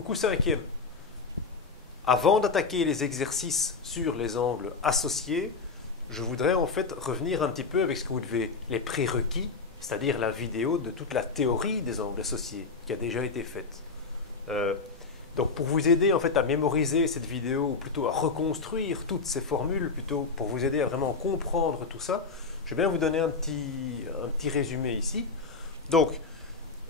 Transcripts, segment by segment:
Coucou cinquième. Avant d'attaquer les exercices sur les angles associés, je voudrais en fait revenir un petit peu avec ce que vous devez, les prérequis, c'est-à-dire la vidéo de toute la théorie des angles associés qui a déjà été faite. Donc pour vous aider en fait à mémoriser cette vidéo, ou plutôt à reconstruire toutes ces formules, plutôt pour vous aider à vraiment comprendre tout ça, je vais bien vous donner un petit résumé ici. Donc,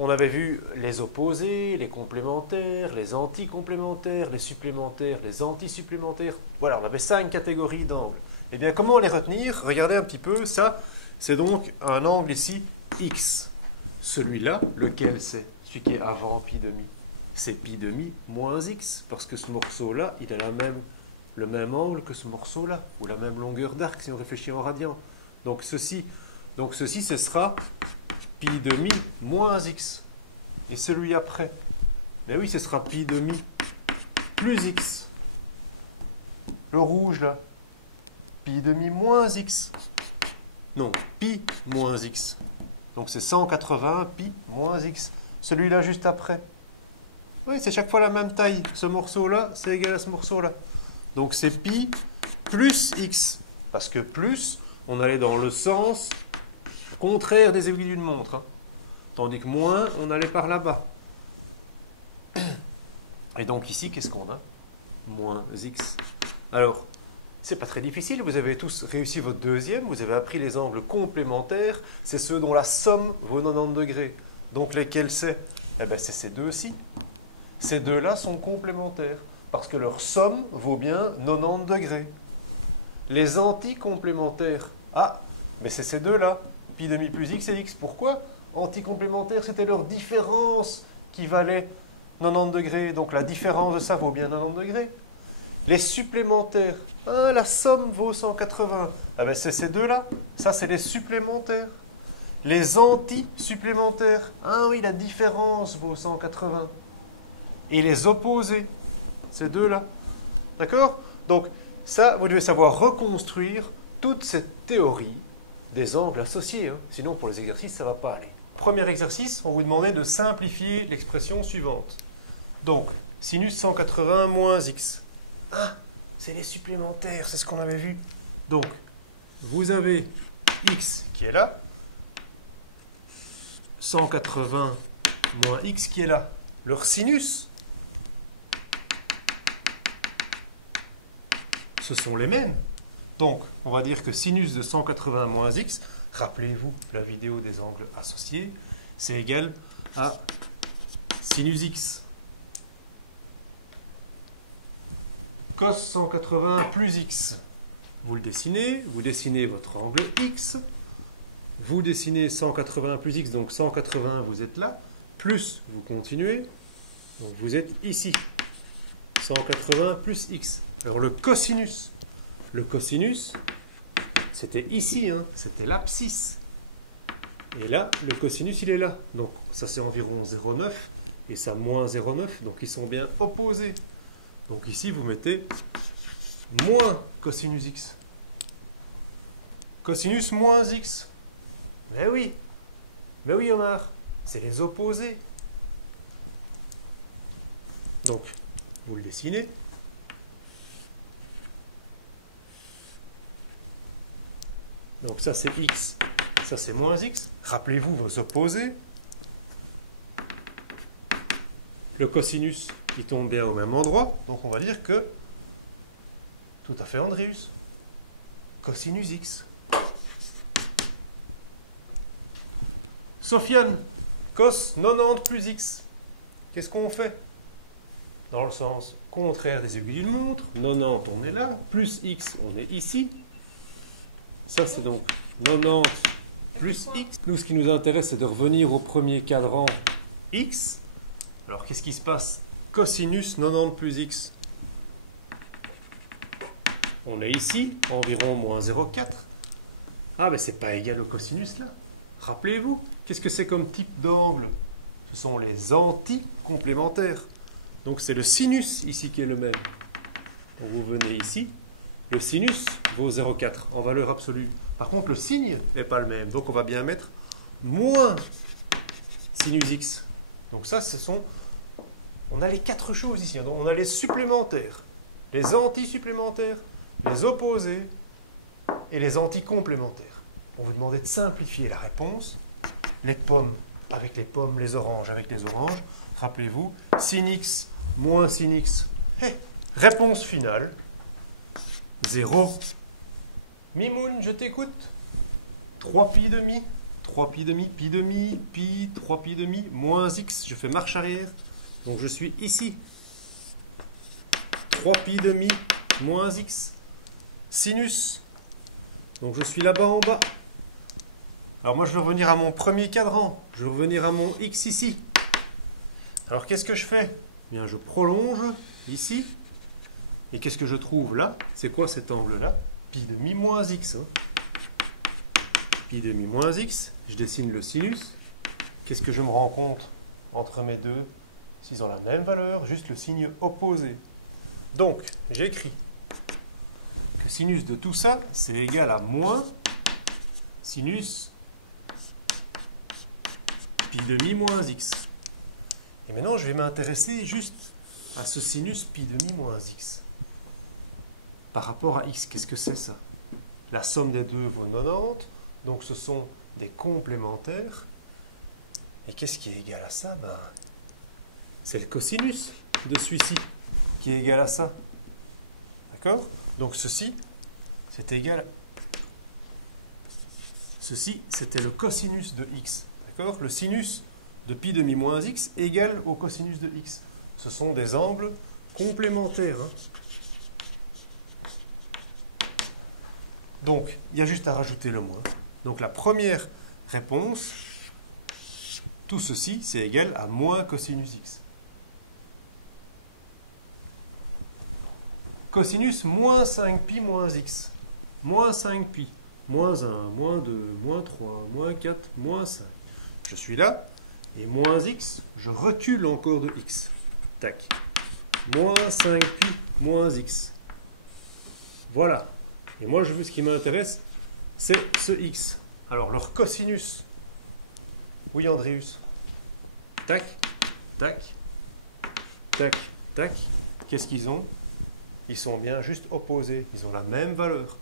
on avait vu les opposés, les complémentaires, les anticomplémentaires, les supplémentaires, les antisupplémentaires. Voilà, on avait 5 catégories d'angles. Eh bien, comment les retenir? Regardez un petit peu, ça, c'est donc un angle ici, X. Celui-là, lequel c'est? Celui qui est avant pi demi. C'est pi demi moins X, parce que ce morceau-là, il a le même angle que ce morceau-là, ou la même longueur d'arc, si on réfléchit en radian. Donc ceci, ce sera pi demi moins x. Et celui après, mais oui, ce sera pi demi plus x. Le rouge là, pi demi moins x. Non, pi moins x. Donc c'est 180 pi moins x. Celui-là juste après. Oui, c'est chaque fois la même taille. Ce morceau-là, c'est égal à ce morceau-là. Donc c'est pi plus x. Parce que plus, on allait dans le sens contraire des aiguilles d'une montre. Hein. Tandis que moins, on allait par là-bas. Et donc ici, qu'est-ce qu'on a? Moins x. Alors, c'est pas très difficile. Vous avez tous réussi votre deuxième. Vous avez appris les angles complémentaires. C'est ceux dont la somme vaut 90 degrés. Donc lesquels c'est? Eh bien, c'est ces deux-ci. Ces deux-là sont complémentaires. Parce que leur somme vaut bien 90 degrés. Les anticomplémentaires. Ah, mais c'est ces deux-là. Pi demi plus x et x. Pourquoi? Anticomplémentaires, c'était leur différence qui valait 90 degrés. Donc la différence de ça vaut bien 90 degrés. Les supplémentaires, ah, la somme vaut 180. Ah ben c'est ces deux-là. Ça, c'est les supplémentaires. Les anti-supplémentaires, ah oui, la différence vaut 180. Et les opposés, ces deux-là. D'accord? Donc ça, vous devez savoir reconstruire toute cette théorie des angles associés. Hein. Sinon, pour les exercices, ça ne va pas aller. Premier exercice, on vous demandait de simplifier l'expression suivante. Donc, sinus 180 moins x. Ah, c'est les supplémentaires, c'est ce qu'on avait vu. Donc, vous avez x qui est là, 180 moins x qui est là. Leur sinus, ce sont les mêmes. Donc, on va dire que sinus de 180 moins x, rappelez-vous la vidéo des angles associés, c'est égal à sinus x. Cos 180 plus x. Vous le dessinez, vous dessinez votre angle x, vous dessinez 180 plus x, donc 180 vous êtes là, plus vous continuez, donc vous êtes ici. 180 plus x. Alors le cosinus, c'était ici, hein, c'était l'abscisse. Et là, le cosinus, il est là. Donc, ça, c'est environ 0,9 et ça, moins 0,9. Donc, ils sont bien opposés. Donc, ici, vous mettez moins cosinus x. Cosinus moins x. Mais oui, Omar, c'est les opposés. Donc, vous le dessinez. Donc ça c'est x, ça c'est moins x. Rappelez-vous vos opposés. Le cosinus, il tombe bien au même endroit. Donc on va dire que, tout à fait Andréus, cosinus x. Sofiane, cos 90 plus x. Qu'est-ce qu'on fait? Dans le sens contraire des aiguilles d'une montre. 90, on est là. Plus x, on est ici. Ça, c'est donc 90 plus x. Nous, ce qui nous intéresse, c'est de revenir au premier cadran x. Alors, qu'est-ce qui se passe? Cosinus 90 plus x. On est ici, environ moins 0,4. Ah, mais c'est pas égal au cosinus, là. Rappelez-vous, qu'est-ce que c'est comme type d'angle? Ce sont les anticomplémentaires. Donc, c'est le sinus, ici, qui est le même. Donc, vous venez ici. Le sinus vaut 0,4 en valeur absolue. Par contre, le signe n'est pas le même. Donc, on va bien mettre moins sinus x. Donc ça, ce sont on a les 4 choses ici. Donc on a les supplémentaires, les anti-supplémentaires, les opposés et les anti-complémentaires. On vous demandait de simplifier la réponse. Les pommes avec les pommes, les oranges avec les oranges. Rappelez-vous, sin x moins sin x. Réponse finale, 0. Mimoun, je t'écoute. 3 pi demi, 3 pi demi, pi demi, pi, 3 pi demi, moins x. Je fais marche arrière. Donc je suis ici. 3 pi demi, moins x. Sinus. Donc je suis là-bas en bas. Alors moi je veux revenir à mon premier cadran. Je veux revenir à mon x ici. Alors qu'est-ce que je fais? Bien, je prolonge ici. Et qu'est-ce que je trouve là? C'est quoi cet angle-là? Pi demi moins x. Pi demi moins x. Je dessine le sinus. Qu'est-ce que je me rends compte entre mes deux? S'ils ont la même valeur, juste le signe opposé. Donc, j'écris que sinus de tout ça, c'est égal à moins sinus pi demi moins x. Et maintenant, je vais m'intéresser juste à ce sinus pi demi moins x. Par rapport à x, qu'est-ce que c'est ça? La somme des deux vaut 90, donc ce sont des complémentaires. Et qu'est-ce qui est égal à ça? C'est le cosinus de celui-ci qui est égal à ça. D'accord? Donc ceci, c'est égal à... Ceci, c'était le cosinus de x. D'accord? Le sinus de pi demi moins x égale au cosinus de x. Ce sont des angles complémentaires. Donc, il y a juste à rajouter le moins. Donc la première réponse, tout ceci, c'est égal à moins cosinus x. Cosinus moins 5pi moins x. Moins 5pi. Moins 1, moins 2, moins 3, moins 4, moins 5. Je suis là. Et moins x, je recule encore de x. Tac. Moins 5pi moins x. Voilà. Et moi, ce qui m'intéresse, c'est ce x. Alors, leur cosinus. Oui, Andréus. Tac, tac, tac, tac. Qu'est-ce qu'ils ont? Ils sont bien juste opposés. Ils ont la même valeur.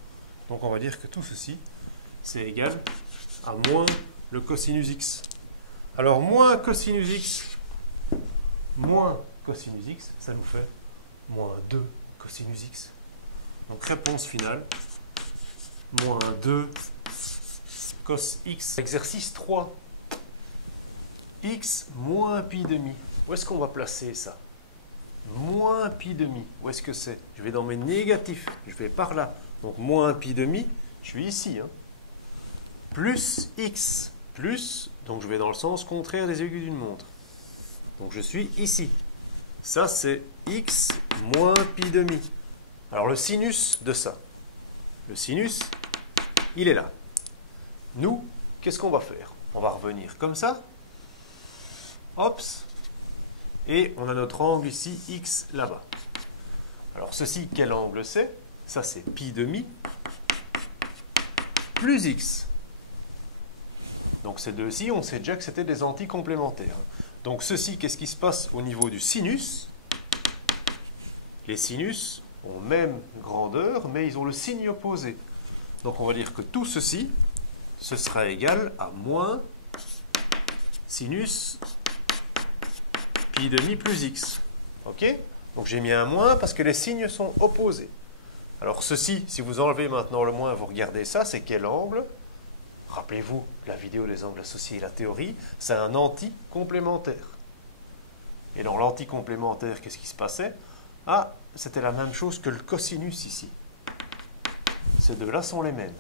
Donc, on va dire que tout ceci, c'est égal à moins le cosinus x. Alors, moins cosinus x, ça nous fait moins 2 cosinus x. Donc, réponse finale, moins 2 cos x. Exercice 3. X moins pi demi. Où est-ce qu'on va placer ça? Moins pi demi. Où est-ce que c'est? Je vais dans mes négatifs. Je vais par là. Donc, moins pi demi, je suis ici. Plus x. Plus, donc je vais dans le sens contraire des aiguilles d'une montre. Donc, je suis ici. Ça, c'est x moins pi demi. Alors, le sinus de ça. Le sinus, il est là. Nous, qu'est-ce qu'on va faire? On va revenir comme ça. Hops. Et on a notre angle ici, x là-bas. Alors, ceci, quel angle c'est? Ça, c'est pi demi plus x. Donc, ces deux-ci, on sait déjà que c'était des anticomplémentaires. Donc, ceci, qu'est-ce qui se passe au niveau du sinus? Les sinus ont même grandeur, mais ils ont le signe opposé. Donc, on va dire que tout ceci, ce sera égal à moins sinus pi demi plus x. OK? Donc, j'ai mis un moins parce que les signes sont opposés. Alors, ceci, si vous enlevez maintenant le moins, vous regardez ça, c'est quel angle? Rappelez-vous la vidéo des angles associés et la théorie, c'est un anti-complémentaire. Et dans l'anti-complémentaire, qu'est-ce qui se passait? Ah, c'était la même chose que le cosinus ici. Ces deux-là sont les mêmes.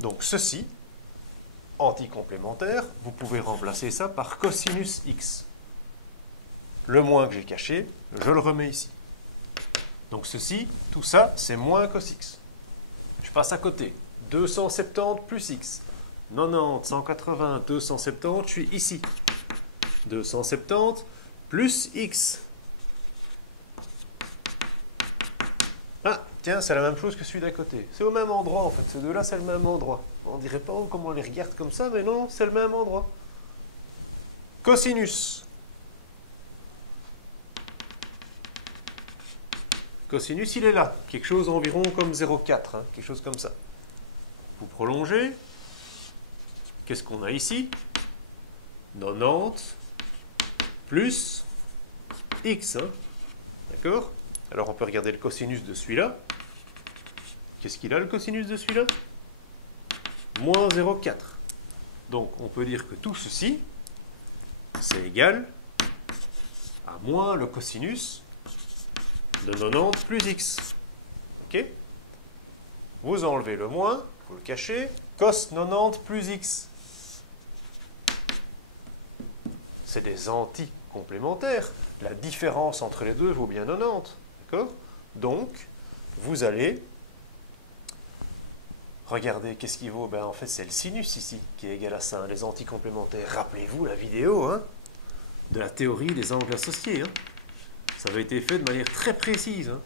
Donc ceci, anti-complémentaire, vous pouvez remplacer ça par cosinus x. Le moins que j'ai caché, je le remets ici. Donc ceci, tout ça, c'est moins cos x. Je passe à côté. 270 plus x. 90, 180, 270, je suis ici. 270 plus x. Ah, tiens, c'est la même chose que celui d'à côté. C'est au même endroit, en fait. Ces deux-là, c'est le même endroit. On ne dirait pas comment on les regarde comme ça, mais non, c'est le même endroit. Cosinus cosinus, il est là. Quelque chose environ comme 0,4, hein, quelque chose comme ça. Vous prolongez. Qu'est-ce qu'on a ici? 90 plus x. Hein. D'accord? Alors on peut regarder le cosinus de celui-là. Qu'est-ce qu'il a le cosinus de celui-là? Moins 0,4. Donc on peut dire que tout ceci, c'est égal à moins le cosinus de 90 plus x. Ok? Vous enlevez le moins, vous le cachez, cos 90 plus x. C'est des anti-complémentaires. La différence entre les deux vaut bien 90. D'accord? Donc, vous allez regarder qu'est-ce qui vaut. Ben, en fait, c'est le sinus ici qui est égal à ça, hein, les anti-complémentaires. Rappelez-vous la vidéo hein, de la théorie des angles associés. Hein. Ça avait été fait de manière très précise. Hein.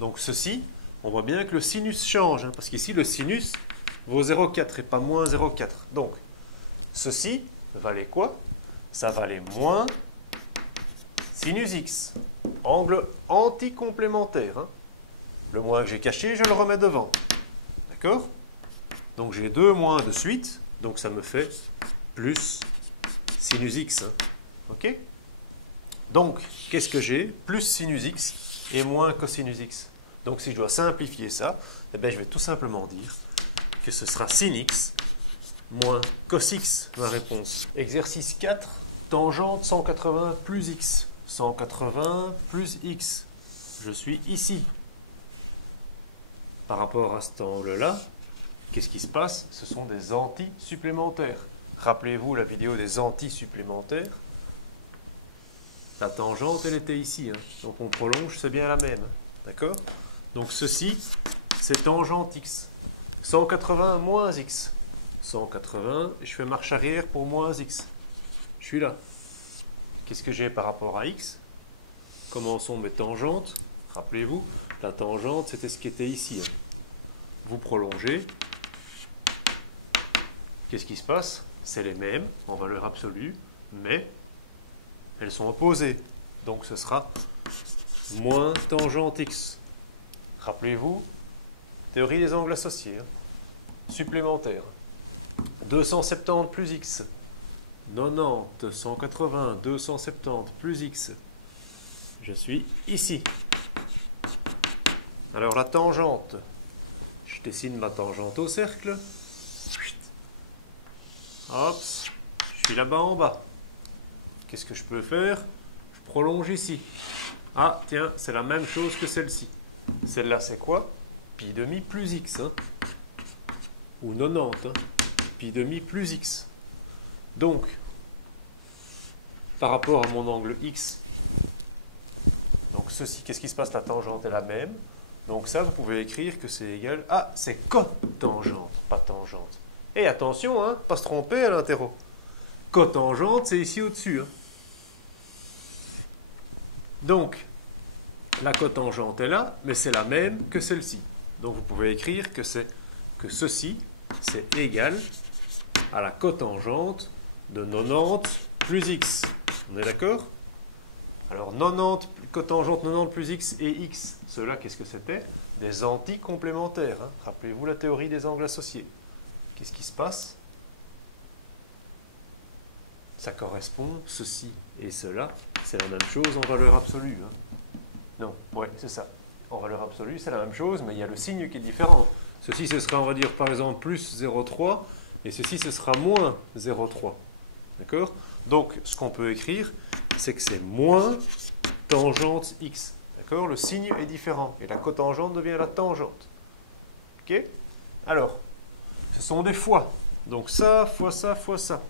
Donc, ceci, on voit bien que le sinus change. Hein, parce qu'ici, le sinus vaut 0,4 et pas moins 0,4. Donc, ceci valait quoi? Ça valait moins sinus x. Angle anticomplémentaire. Hein. Le moins que j'ai caché, je le remets devant. D'accord? Donc j'ai 2 moins de suite. Donc ça me fait plus sinus x. Hein. Ok? Donc, qu'est-ce que j'ai? Plus sinus x et moins cosinus x. Donc si je dois simplifier ça, eh bien, je vais tout simplement dire que ce sera sin x moins cos x, ma réponse. Exercice 4, tangente 180 plus x. 180 plus x. Je suis ici. Par rapport à cet angle-là, qu'est-ce qui se passe? Ce sont des anti supplémentaires. Rappelez-vous la vidéo des anti supplémentaires. La tangente, elle était ici. Hein. Donc on prolonge, c'est bien la même. D'accord? Donc ceci, c'est tangente x. 180 moins x. 180, et je fais marche arrière pour moins x. Je suis là. Qu'est-ce que j'ai par rapport à x? Comment sont mes tangentes? Rappelez-vous, la tangente, c'était ce qui était ici. Hein. Vous prolongez. Qu'est-ce qui se passe? C'est les mêmes en valeur absolue, mais elles sont opposées. Donc ce sera moins tangente x. Rappelez-vous, théorie des angles associés. Hein. Supplémentaire. 270 plus x. 90, 180, 270 plus x. Je suis ici. Alors la tangente, je dessine ma tangente au cercle. Hop, je suis là-bas en bas. Qu'est-ce que je peux faire? Je prolonge ici. Ah, tiens, c'est la même chose que celle-ci. Celle-là, c'est quoi? Pi demi plus x. Hein? Ou 90. Hein? Pi demi plus x. Donc, par rapport à mon angle x, donc ceci, qu'est-ce qui se passe? La tangente est la même. Donc ça, vous pouvez écrire que c'est égal à... c'est cotangente, pas tangente. Et attention, hein, pas se tromper à l'interro. Cotangente, c'est ici au-dessus. Hein. Donc, la cotangente est là, mais c'est la même que celle-ci. Donc vous pouvez écrire que ceci, c'est égal à la cotangente de 90 plus x. On est d'accord? Alors 90, cotangente 90 plus x et x, ceux-là, qu'est-ce que c'était? Des anti-complémentaires. Hein. Rappelez-vous la théorie des angles associés. Qu'est-ce qui se passe? Ça correspond, ceci et cela, c'est la même chose en valeur absolue. Hein. Non, ouais, c'est ça. En valeur absolue, c'est la même chose, mais il y a le signe qui est différent. Ceci, ce sera, on va dire, par exemple, plus 0,3, et ceci, ce sera moins 0,3. D'accord? Donc, ce qu'on peut écrire, c'est que c'est moins tangente x. D'accord? Le signe est différent, et la cotangente devient la tangente. Ok? Alors, ce sont des fois. Donc ça, fois ça, fois ça.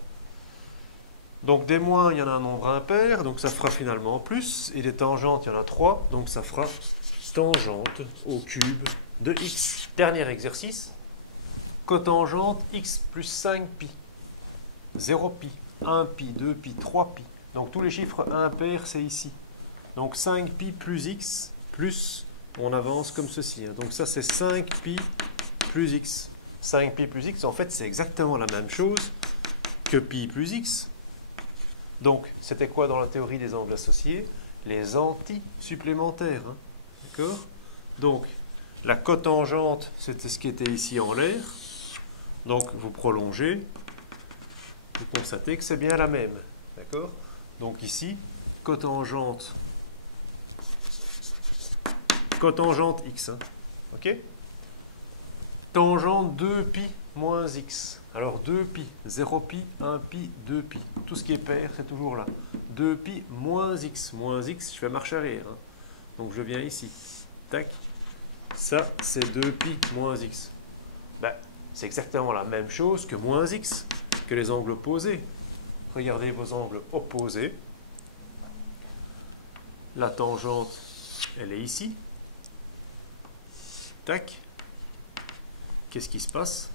Donc des moins, il y en a un nombre impair, donc ça fera finalement plus. Et des tangentes, il y en a 3, donc ça fera tangente au cube de x. Dernier exercice. Cotangente x plus 5 pi. 0 pi, 1 pi, 2 pi, 3 pi. Donc tous les chiffres impairs, c'est ici. Donc 5 pi plus x, plus, on avance comme ceci. Donc ça, c'est 5 pi plus x. 5 pi plus x, en fait, c'est exactement la même chose que pi plus x. Donc, c'était quoi dans la théorie des angles associés? Les anti supplémentaires. Hein. D'accord? Donc, la cotangente, c'était ce qui était ici en l'air. Donc, vous prolongez, vous constatez que c'est bien la même. D'accord? Donc ici, cotangente x. Hein. OK? Tangente 2pi moins x. Alors 2pi, 0pi, 1pi, 2pi. Tout ce qui est pair, c'est toujours là. 2pi moins x. Moins x, je fais marche arrière. Hein. Donc je viens ici. Tac. Ça, c'est 2pi moins x. Ben, c'est exactement la même chose que moins x, que les angles opposés. Regardez vos angles opposés. La tangente, elle est ici. Tac. Qu'est-ce qui se passe?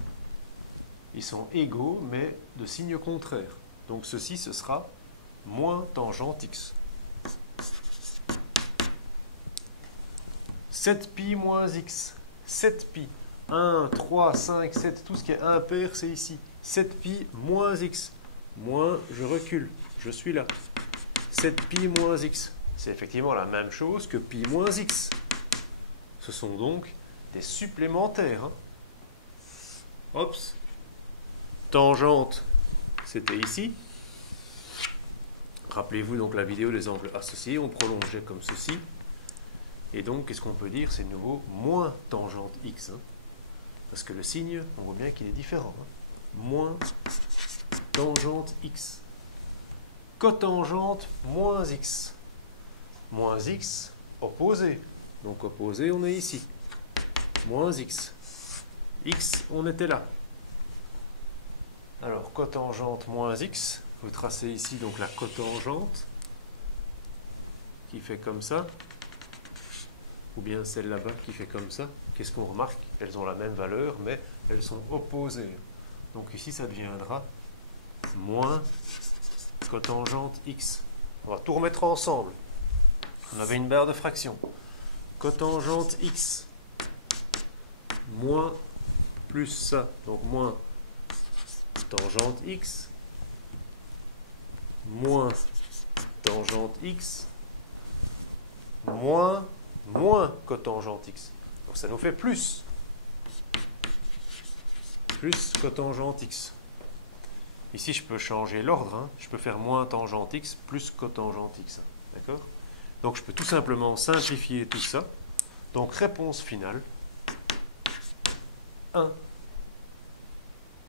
Ils sont égaux, mais de signe contraire. Donc ceci, ce sera moins tangente x. 7pi moins x. 7pi. 1, 3, 5, 7. Tout ce qui est impair, c'est ici. 7pi moins x. Moins, je recule. Je suis là. 7pi moins x. C'est effectivement la même chose que pi moins x. Ce sont donc des supplémentaires. Hein. Oups. Tangente, c'était ici. Rappelez-vous donc la vidéo des angles associés. On prolongeait comme ceci. Et donc, qu'est-ce qu'on peut dire? C'est de nouveau moins tangente x. Hein. Parce que le signe, on voit bien qu'il est différent. Hein. Moins tangente x. Cotangente moins x. Moins x, opposé. Donc opposé, on est ici. Moins x. X, on était là. Alors, cotangente moins x. Vous tracez ici donc la cotangente qui fait comme ça. Ou bien celle là-bas qui fait comme ça. Qu'est-ce qu'on remarque? Elles ont la même valeur, mais elles sont opposées. Donc ici, ça deviendra moins cotangente x. On va tout remettre ensemble. On avait une barre de fraction. Cotangente x moins plus ça. Donc moins tangente x moins tangente x moins cotangente x. Donc ça nous fait plus cotangente x. Ici, je peux changer l'ordre. Hein. Je peux faire moins tangente x plus cotangente x. D'accord? Donc, je peux tout simplement simplifier tout ça. Donc, réponse finale, 1.